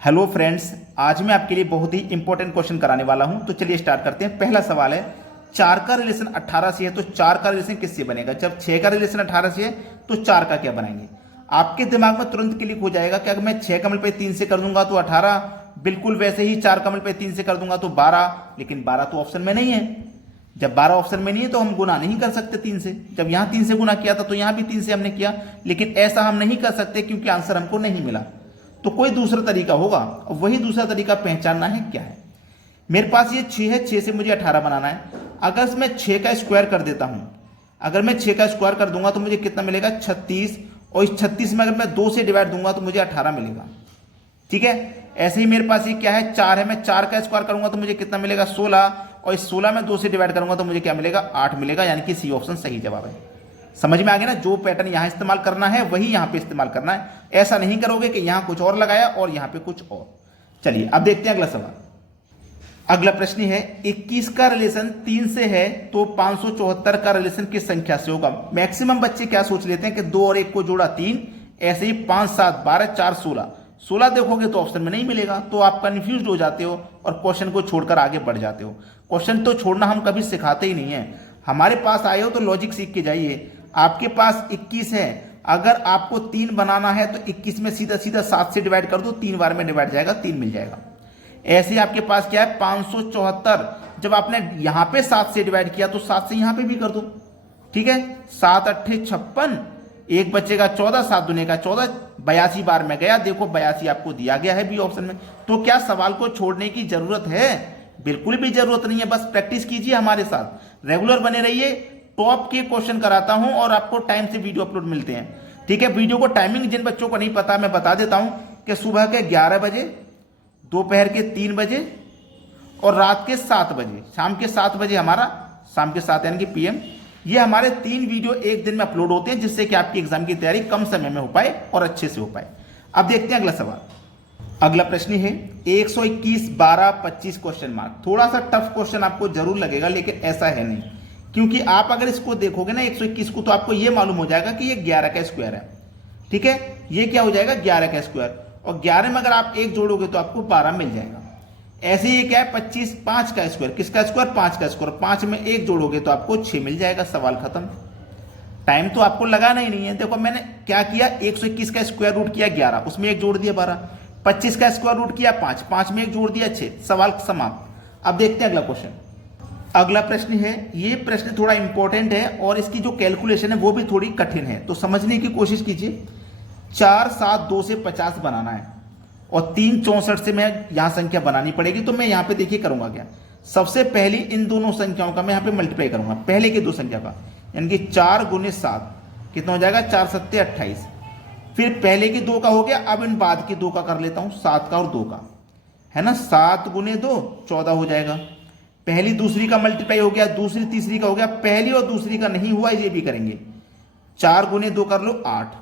Hello friends, आज मैं आपके लिए बहुत ही इंपॉर्टेंट क्वेश्चन कराने वाला हूं। तो चलिए स्टार्ट करते हैं। पहला सवाल है, 4 का रिलेशन 18 से है तो 4 का रिलेशन किससे बनेगा? जब 6 का रिलेशन 18 से है तो 4 का क्या बनाएंगे? आपके दिमाग में तुरंत क्लिक हो जाएगा कि अगर मैं 6 का मल्टीप्लाई 3 से कर दूंगा तो 18, बिल्कुल वैसे ही 4 का मल्टीप्लाई 3 से कर दूंगा तो 12, लेकिन 12 तो ऑप्शन में नहीं है। जब 12 ऑप्शन में नहीं है तो हम गुना नहीं कर सकते 3 से। जब यहां 3 से गुना किया था तो यहां भी 3 से हमने किया, लेकिन ऐसा हम नहीं कर सकते क्योंकि आंसर हमको नहीं मिला। तो कोई दूसरा तरीका होगा, और वही दूसरा तरीका पहचानना है क्या है। मेरे पास ये 6 है, 6 से मुझे 18 बनाना है। अगर मैं 6 का स्क्वायर कर देता हूं, अगर मैं 6 का स्क्वायर कर दूंगा तो मुझे कितना मिलेगा? 36। और इस 36 में अगर मैं 2 से डिवाइड दूंगा तो मुझे 18 मिलेगा। ठीक है, ऐसे ही मेरे पास ये क्या है? 4 है। मैं 4 का स्क्वायर करूंगा तो मुझे कितना मिलेगा? 16। और इस 16 में 2 से डिवाइड करूंगा तो मुझे क्या मिलेगा? 8 मिलेगा। यानी कि सी ऑप्शन सही जवाब है। समझ में आ गया ना? जो पैटर्न यहां इस्तेमाल करना है वही यहां पे इस्तेमाल करना है। ऐसा नहीं करोगे कि यहां कुछ और लगाया और यहां पे कुछ और। चलिए अब देखते हैं अगला सवाल। अगला प्रश्न है, 21 का रिलेशन 3 से है तो 574 का रिलेशन किस संख्या से होगा? मैक्सिमम बच्चे क्या सोच लेते हैं कि 2 और 1 को जोड़ा 3, ऐसे ही 5 7 12 4 16। 16 देखोगे तो ऑप्शन में नहीं मिलेगा, तो आप कंफ्यूज हो जाते हो और क्वेश्चन को छोड़कर आगे बढ़ जाते हो। क्वेश्चन तो छोड़ना हम कभी सिखाते ही नहीं है। हमारे पास आए हो तो लॉजिक सीख के जाइए। आपके पास 21 है, अगर आपको 3 बनाना है तो 21 में सीधा सीधा 7 से डिवाइड कर दो, 3 बार में डिवाइड जाएगा, 3 मिल जाएगा। ऐसे ही आपके पास क्या है? 574। जब आपने यहां पे 7 से डिवाइड किया तो 7 से यहां पे भी कर दो। ठीक है, 7 8 56, एक बचेगा 14, 7 दूने का 14, 82 बार में गया। देखो 82 आपको दिया गया है बी ऑप्शन में। तो क्या सवाल को छोड़ने की जरूरत है? बिल्कुल भी जरूरत नहीं है। बस प्रैक्टिस कीजिए हमारे साथ, रेगुलर बने रहिए। टॉप के क्वेश्चन कराता हूं और आपको टाइम से वीडियो अपलोड मिलते हैं। ठीक है, वीडियो को टाइमिंग जिन बच्चों को नहीं पता मैं बता देता हूं कि सुबह के 11 बजे, दोपहर के 3 बजे और रात के 7 बजे, शाम के 7 बजे हमारा, शाम के 7 यानी कि पीएम, ये हमारे 3 वीडियो एक दिन में अपलोड होते हैं, जिससे कि आपकी एग्जाम की तैयारी कम समय में हो पाए और अच्छे से हो पाए। अब देखते हैं अगला सवाल। अगला प्रश्न है 121 12 25 क्वेश्चन मार्क। थोड़ा सा टफ क्वेश्चन आपको जरूर लगेगा, लेकिन ऐसा है नहीं, क्योंकि आप अगर इसको देखोगे ना 121 को, तो आपको यह मालूम हो जाएगा कि ये 11 का स्क्वायर है। ठीक है, ये क्या हो जाएगा? 11 का स्क्वायर। और 11 में अगर आप 1 जोड़ोगे तो आपको 12 मिल जाएगा। ऐसे ही क्या है? 25 5 का स्क्वायर। किसका स्क्वायर? 5 का स्क्वायर। 5 में 1 जोड़ोगे तो आपको 6 मिल जाएगा। सवाल खत्म। टाइम तो आपको लगाना ही नहीं है। देखो मैंने क्या किया, 121 का स्क्वायर रूट किया 11, उसमें 1 जोड़ दिया 12। 25 का स्क्वायर रूट किया 5, 5 में 1 जोड़ दिया 6। सवाल समाप्त। अब देखते हैं अगला क्वेश्चन। अगला प्रश्न है, ये प्रश्न थोड़ा इंपॉर्टेंट है और इसकी जो कैलकुलेशन है वो भी थोड़ी कठिन है, तो समझने की कोशिश कीजिए। 4 7 2 से 50 बनाना है और 3 64 से मैं यहां संख्या बनानी पड़ेगी। तो मैं यहां पे देखिए करूंगा क्या, सबसे पहली इन दोनों संख्याओं का मैं यहां पे मल्टीप्लाई करूंगा, पहले की 2 संख्या का, यानी कि 4 गुने 7 कितना हो जाएगा? 4 7 28। फिर पहले की 2 का हो गया, अब इन बाद की 2 का कर लेता हूं, 7 का और 2 का, है ना। 7 गुने 2 14 हो जाएगा। पहली दूसरी का मल्टीप्लाई हो गया, दूसरी तीसरी का हो गया, पहली और दूसरी का नहीं हुआ, ये भी करेंगे। 4 गुने 2 कर लो 8।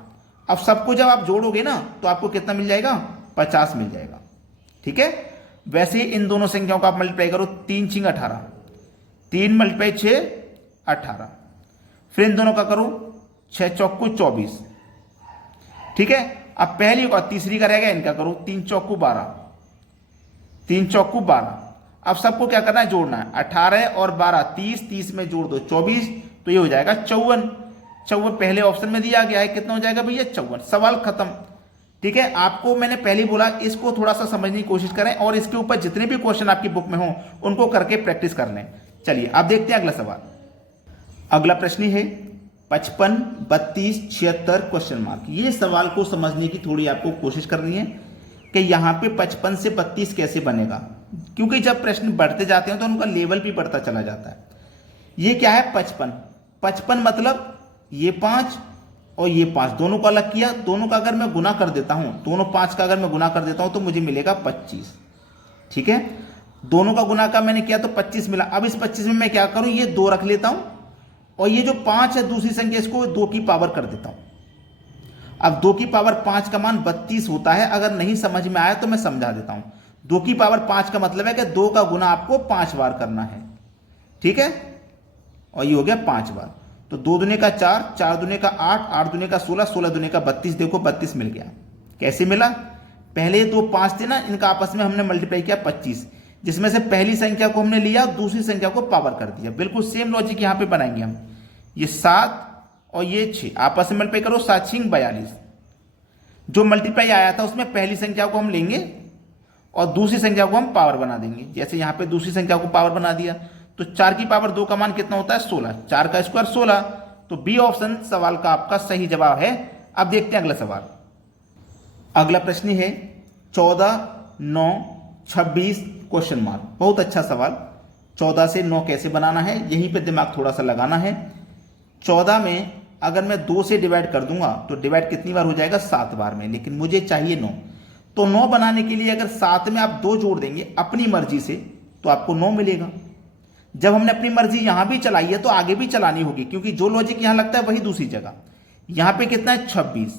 अब सबको जब आप जोड़ोगे ना तो आपको कितना मिल जाएगा? 50 मिल जाएगा। ठीक है, वैसे ही इन दोनों संख्याओं का आप मल्टीप्लाई करो, 3 6 18, 3 मल्टीप्लाई 6 18। फिर इन दोनों का करो 6 चौको 24। ठीक है, अब पहली और तीसरी का रहेगा, इनका करो 3 चौको 12, 3 चौको 12। अब सबको क्या करना है? जोड़ना है। 18 और 12 30, 30 में जोड़ दो 24, तो ये हो जाएगा 54। 54 पहले ऑप्शन में दिया गया है, कितना हो जाएगा भैया? 54। सवाल खत्म। ठीक है, आपको मैंने पहले बोला इसको थोड़ा सा समझने की कोशिश करें और इसके ऊपर जितने भी क्वेश्चन आपकी बुक में हो उनको करके प्रैक्टिस कर लें। चलिए अब देखते हैं अगला सवाल। अगला प्रश्न है 55 32 76 क्वेश्चन मार्क। ये सवाल को समझने की थोड़ी आपको कोशिश करनी है कि यहां पे 55 से 32 कैसे बनेगा, क्योंकि जब प्रश्न बढ़ते जाते हैं तो उनका लेवल भी बढ़ता चला जाता है। ये क्या है? 55। 55 मतलब ये 5 और ये 5 दोनों को अलग किया, दोनों का अगर मैं गुना कर देता हूं, दोनों 5 का अगर मैं गुना कर देता हूं तो मुझे मिलेगा 25। ठीक है, दोनों का गुना का मैंने किया तो 25 मिला। अब इस 25 में मैं क्या करूं, ये 2 रख लेता हूं और ये जो 5 है दूसरी संख्या, इसको 2 की पावर कर देता हूं। अब 2 की पावर 5 का मान 32 होता है। अगर नहीं समझ में आया तो मैं समझा देता हूं। 2 की पावर 5 का मतलब है कि 2 का गुना आपको 5 बार करना है। ठीक है, और ये हो गया 5 बार। तो 2 दुने का 4, 4 दुने का 8, 8 दुने का 16, 16 दुने का 32। देखो 32 मिल गया। कैसे मिला? पहले दो 5 थे ना, इनका आपस में हमने मल्टीप्लाई किया 25, जिसमें से पहली संख्या को हमने लिया, दूसरी संख्या को पावर कर दिया। बिल्कुल सेम लॉजिक यहाँ पे बनाएंगे हम। ये 7 और ये 6 आपस में मल्टीप्लाई करो, 7 6 42। जो मल्टीप्लाई आया था उसमें पहली संख्या को हम लेंगे और दूसरी संख्या को हम पावर बना देंगे। जैसे यहाँ पे दूसरी संख्या को पावर बना दिया तो 4 की पावर 2 का मान कितना होता है 16, 4 का स्क्वायर 16। तो बी ऑप्शन सवाल का आपका सही जवाब है। अब देखते हैं अगला सवाल। अगला प्रश्न है 14 9 26 क्वेश्चन मार्क। बहुत अच्छा सवाल। 14 से 9 कैसे बनाना है, यहीं पे दिमाग थोड़ा सा लगाना है। 14 में अगर मैं 2 से डिवाइड कर दूंगा तो डिवाइड कितनी बार हो जाएगा 7 बार में, लेकिन मुझे चाहिए 9। तो 9 बनाने के लिए अगर 7 में आप 2 जोड़ देंगे अपनी मर्जी से तो आपको 9 मिलेगा। जब हमने अपनी मर्जी यहां भी चलाई है तो आगे भी चलानी होगी, क्योंकि जो लॉजिक यहां लगता है वही दूसरी जगह। यहां पे कितना है 26,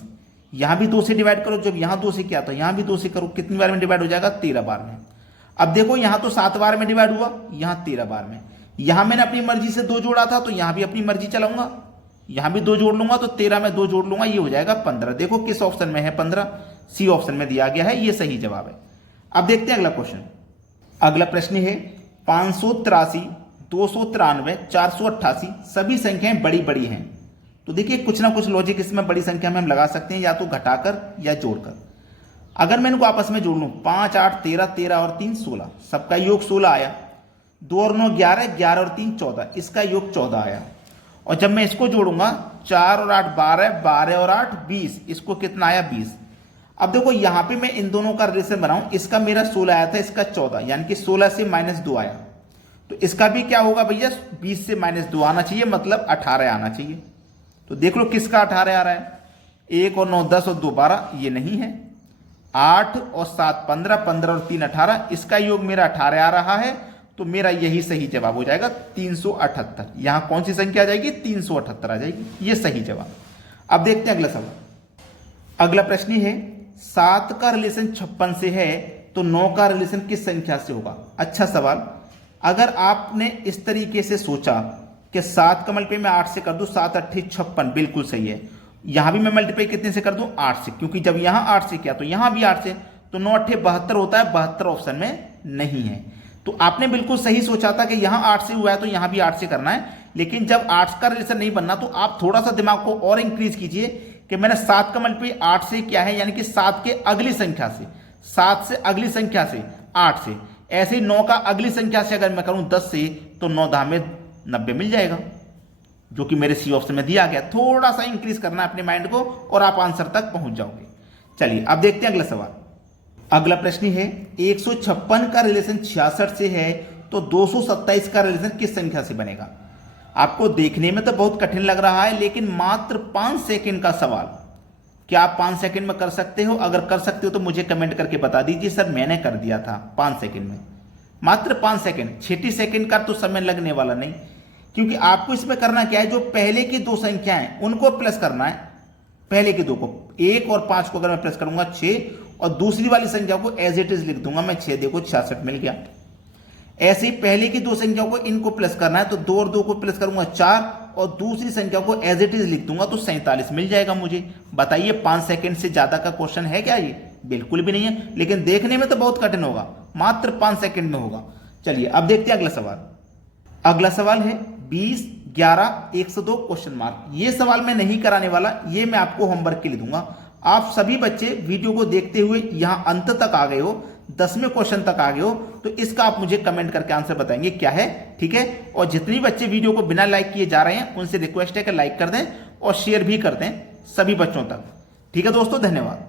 यहां भी 2 से डिवाइड करो, जब यहां 2 से किया तो यहां भी 2 से करो, कितनी बार में डिवाइड हो जाएगा 13 बार में। अब देखो यहां तो 7 बार में डिवाइड हुआ, यहां 13 बार में। यहां मैंने अपनी मर्जी से 2 जोड़ा था तो यहां भी अपनी मर्जी चलाऊंगा, यहां भी 2 जोड़ लूंगा तो 13 में 2 जोड़ लूंगा, ये हो जाएगा 15। देखो किस ऑप्शन में है 15, सी ऑप्शन में दिया गया है, ये सही जवाब है। अब देखते हैं अगला क्वेश्चन। अगला प्रश्न है 583 293 488 सभी संख्याएं बड़ी बड़ी हैं। तो देखिए कुछ ना कुछ लॉजिक इसमें बड़ी संख्या में हम लगा सकते हैं, या तो घटाकर या जोड़कर। अगर मैं इनको आपस में जोड़ लूं 5 8 13, 13 और 3 16, सबका योग 16 आया। 2 और 9 11, 11 और 3 14, इसका योग 14 आया। और जब मैं इसको जोड़ूंगा 4 और 8 12, 12 और 8 20, इसको कितना आया 20। अब देखो यहां पे मैं इन दोनों का रिलेशन बनाऊं, इसका मेरा 16 आया था, इसका 14, यानी कि 16 से -2 आया। तो इसका भी क्या होगा भैया 20 से -2 आना चाहिए, मतलब 18 आना चाहिए। तो देख लो किसका 18 आ रहा है, 1 और 9 10 और 2 12, ये नहीं है। 8 और 7 15, 15 और 3 18, इसका योग मेरा 18 आ रहा है। तो मेरा यही सही जवाब हो जाएगा 378। यहां कौन सी संख्या आ जाएगी 378 आ जाएगी, ये सही जवाब। अब देखते हैं अगला सवाल। अगला प्रश्न है 7 का रिलेशन 56 से है तो 9 का रिलेशन किस संख्या से होगा। अच्छा सवाल। अगर आपने इस तरीके से सोचा कि 7 का मल्टीप्लाई मैं 8 से कर दूं, 7 8 56, बिल्कुल सही है। यहां भी मैं मल्टीप्लाई कितने से कर दूं 8 से, क्योंकि जब यहां 8 से किया तो यहां भी 8 से, तो 9 8 72 होता है, 72 ऑप्शन में नहीं है। तो आपने बिल्कुल सही सोचा था कि यहां 8 से हुआ है तो यहां भी 8 से करना है, लेकिन जब 8 का रिलेशन नहीं बनना तो आप थोड़ा सा दिमाग को और इंक्रीज कीजिए कि मैंने 7 का मल्टीप्लाई 8 से किया है, यानी कि 7 के अगली संख्या से, 7 से अगली संख्या से 8 से। ऐसे ही 9 का अगली संख्या से अगर मैं करूं 10 से, तो 9 10 में 90 मिल जाएगा, जो कि मेरे सी ऑप्शन में दिया गया। थोड़ा सा इंक्रीज करना है अपने माइंड को और आप आंसर तक पहुंच जाओगे। चलिए अब देखते हैं अगला सवाल। अगला प्रश्न है 156 का रिलेशन 66 से है तो 227 का रिलेशन किस संख्या से बनेगा। आपको देखने में तो बहुत कठिन लग रहा है, लेकिन मात्र 5 सेकंड का सवाल। क्या आप 5 सेकंड में कर सकते हो? अगर कर सकते हो तो मुझे कमेंट करके बता दीजिए सर मैंने कर दिया था 5 सेकंड में। मात्र 5 सेकंड, 6 सेकंड का तो समय लगने वाला नहीं, क्योंकि आपको इसमें करना क्या है, जो पहले की 2 संख्याएं उनको प्लस करना है। पहले की 2 को, 1 और 5 को अगर मैं प्लस करूंगा 6, और दूसरी वाली संख्या को एज इट इज लिख दूंगा मैं 6, देखो 66 मिल गया। ऐसे ही पहले की 2 संख्याओं को इनको प्लस करना है, तो 2 और 2 को प्लस करूंगा 4, और दूसरी संख्या को एज इट इज लिख दूंगा तो 47 मिल जाएगा मुझे। बताइए 5 सेकंड से ज्यादा का क्वेश्चन है क्या ये? बिल्कुल भी नहीं है, लेकिन देखने में तो बहुत कठिन होगा, मात्र 5 सेकंड में होगा। चलिए अब देखते हैं अगला सवाल। अगला सवाल है 20 11 102 क्वेश्चन मार्क। ये सवाल मैं नहीं कराने वाला, ये मैं आपको होमवर्क के लिए दूंगा। आप सभी बच्चे वीडियो को देखते हुए यहां अंत तक आ गए हो, 10वें क्वेश्चन तक आ गए हो, तो इसका आप मुझे कमेंट करके आंसर बताएंगे क्या है, ठीक है। और जितनी बच्चे वीडियो को बिना लाइक किए जा रहे हैं उनसे रिक्वेस्ट है कि लाइक कर दें और शेयर भी कर दें सभी बच्चों तक, ठीक है दोस्तों। धन्यवाद।